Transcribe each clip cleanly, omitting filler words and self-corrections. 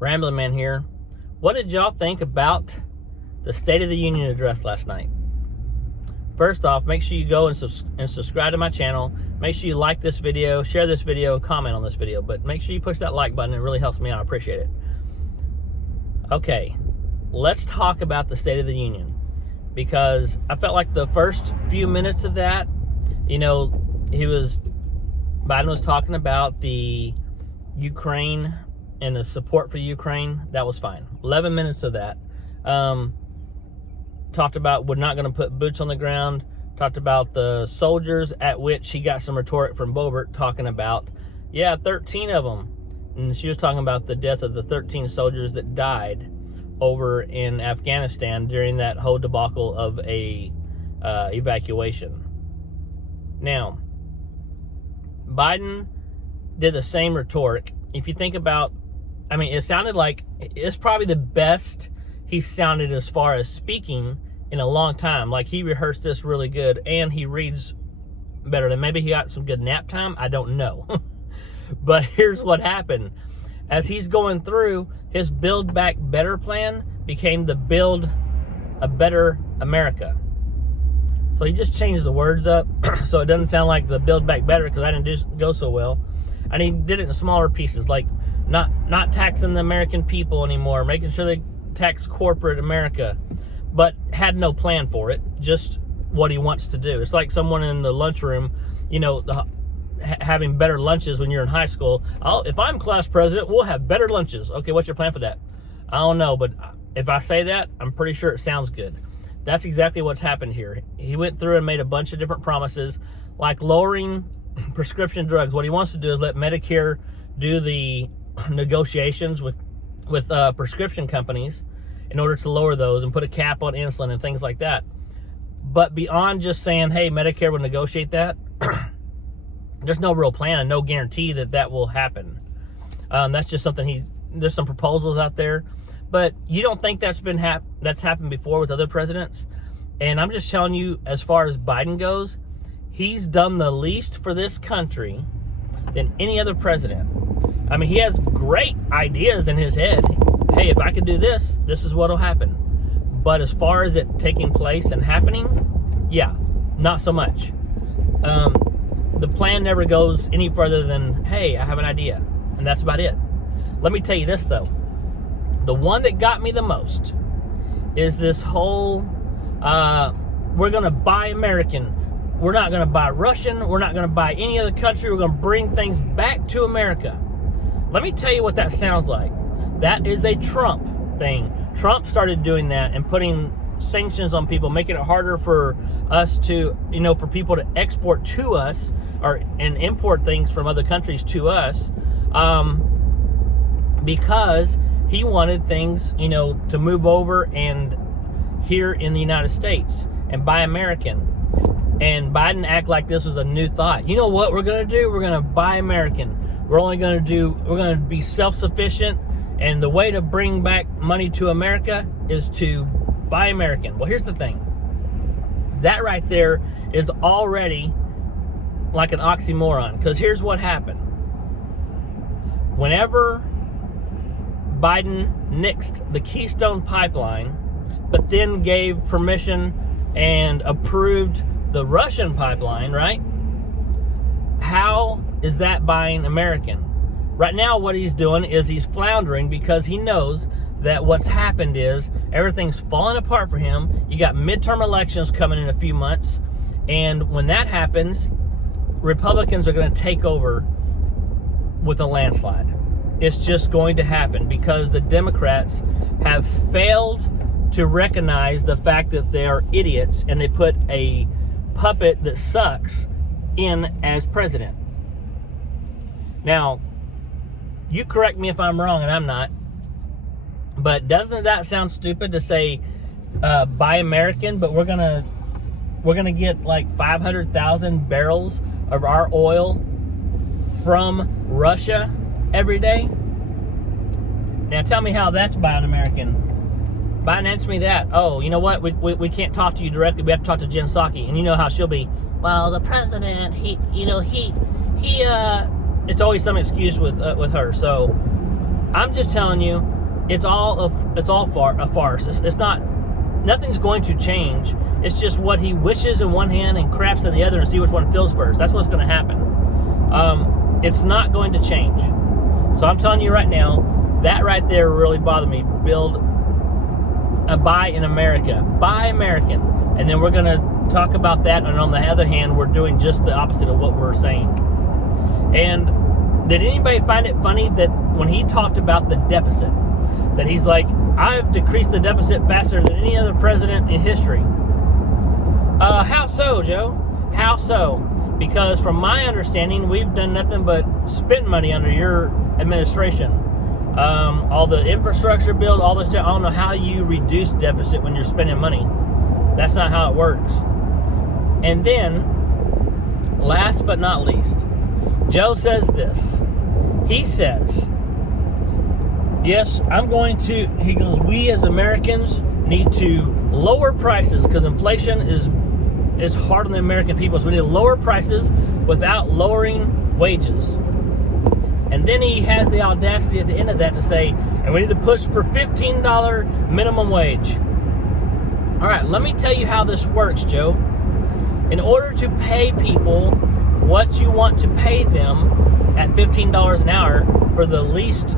Ramblin Man here. What did y'all think about the State of the Union address last night? First off, make sure you go and subscribe to my channel. Make sure you like this video, share this video, and comment on this video. But make sure you push that like button. It really helps me out. I appreciate it. Okay, let's talk about the State of the Union. Because I felt like the first few minutes of that, Biden was talking about the Ukraine and the support for Ukraine. That was fine. 11 minutes of that. Talked about we're not going to put boots on the ground. Talked about the soldiers, at which he got some rhetoric from Boebert talking about, 13 of them. And she was talking about the death of the 13 soldiers that died over in Afghanistan during that whole debacle of a evacuation. Now, Biden did the same rhetoric. If you think about, it sounded like it's probably the best he sounded as far as speaking in a long time. Like, he rehearsed this really good, and he reads better than maybe he got some good nap time. I don't know. But here's what happened. As he's going through, his Build Back Better plan became the Build a Better America. So he just changed the words up so it doesn't sound like the Build Back Better, because that didn't go so well. And he did it in smaller pieces, like not taxing the American people anymore, making sure they tax corporate America, but had no plan for it, just what he wants to do. It's like someone in the lunchroom, having better lunches when you're in high school. If I'm class president, we'll have better lunches. Okay, what's your plan for that? I don't know, but if I say that, I'm pretty sure it sounds good. That's exactly what's happened here. He went through and made a bunch of different promises, like lowering prescription drugs. What he wants to do is let Medicare do the negotiations with prescription companies in order to lower those and put a cap on insulin and things like that. But beyond just saying, hey, Medicare will negotiate that, there's no real plan and no guarantee that that will happen. That's just something there's some proposals out there, but you don't think that's happened before with other presidents. And I'm just telling you, as far as Biden goes, he's done the least for this country than any other president. He has great ideas in his head. Hey, if I could do this, this is what'll happen. But as far as it taking place and happening, not so much. The plan never goes any further than, hey, I have an idea. And that's about it. Let me tell you this, though. The one that got me the most is this whole, we're going to buy American. We're not going to buy Russian. We're not going to buy any other country. We're going to bring things back to America. Let me tell you what that sounds like. That is a Trump thing. Trump started doing that and putting sanctions on people, making it harder for us to, for people to export to us and import things from other countries to us, because he wanted things, to move over and here in the United States and buy American. And Biden act like this was a new thought. You know what we're going to do? We're going to buy American. We're going to be self-sufficient. And the way to bring back money to America is to buy American. Well, here's the thing. That right there is already like an oxymoron. Because here's what happened. Whenever Biden nixed the Keystone Pipeline, but then gave permission and approved the Russian pipeline, right? How is that buying American? Right now, what he's doing is he's floundering because he knows that what's happened is everything's falling apart for him. You got midterm elections coming in a few months. And when that happens, Republicans are going to take over with a landslide. It's just going to happen because the Democrats have failed to recognize the fact that they are idiots and they put a puppet that sucks in as president. Now, you correct me if I'm wrong, and I'm not, but doesn't that sound stupid to say buy American, but we're gonna get like 500,000 barrels of our oil from Russia every day? Now tell me how that's buying American. Biden, answer me that. Oh, you know what? We can't talk to you directly. We have to talk to Jen Psaki, and you know how she'll be. Well, the president, it's always some excuse with her. So I'm just telling you, it's all a farce. It's not. Nothing's going to change. It's just what he wishes in one hand and craps in the other, and see which one fills first. That's what's going to happen. It's not going to change. So I'm telling you right now, that right there really bothered me. Build a buy in America. Buy American. And then we're going to talk about that. And on the other hand, we're doing just the opposite of what we're saying. And did anybody find it funny that when he talked about the deficit, that he's like, I've decreased the deficit faster than any other president in history? How so, Joe? How so? Because from my understanding, we've done nothing but spend money under your administration. All the infrastructure build, all this stuff. I don't know how you reduce deficit when you're spending money. That's not how it works. And then, last but not least, Joe says this. He says, yes, he goes, we as Americans need to lower prices because inflation is hard on the American people. So we need to lower prices without lowering wages. And then he has the audacity at the end of that to say, and we need to push for $15 minimum wage. All right, let me tell you how this works, Joe. In order to pay people what you want to pay them at $15 an hour for the least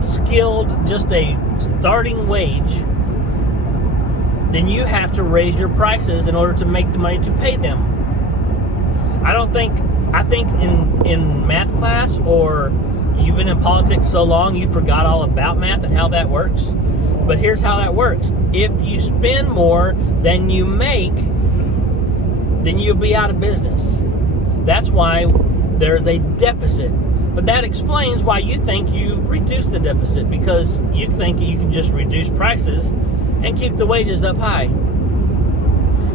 skilled, just a starting wage, then you have to raise your prices in order to make the money to pay them. I think in math class, or you've been in politics so long you forgot all about math and how that works. But here's how that works. If you spend more than you make, then you'll be out of business. That's why there's a deficit. But that explains why you think you've reduced the deficit, because you think you can just reduce prices and keep the wages up high.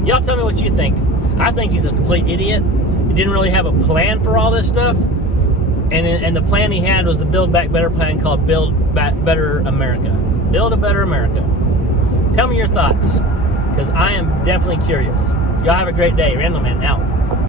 Y'all tell me what you think. I think he's a complete idiot. He didn't really have a plan for all this stuff. And the plan he had was the Build Back Better plan, called Build Back Better America. Build a Better America. Tell me your thoughts, because I am definitely curious. Y'all have a great day. Ramblin out.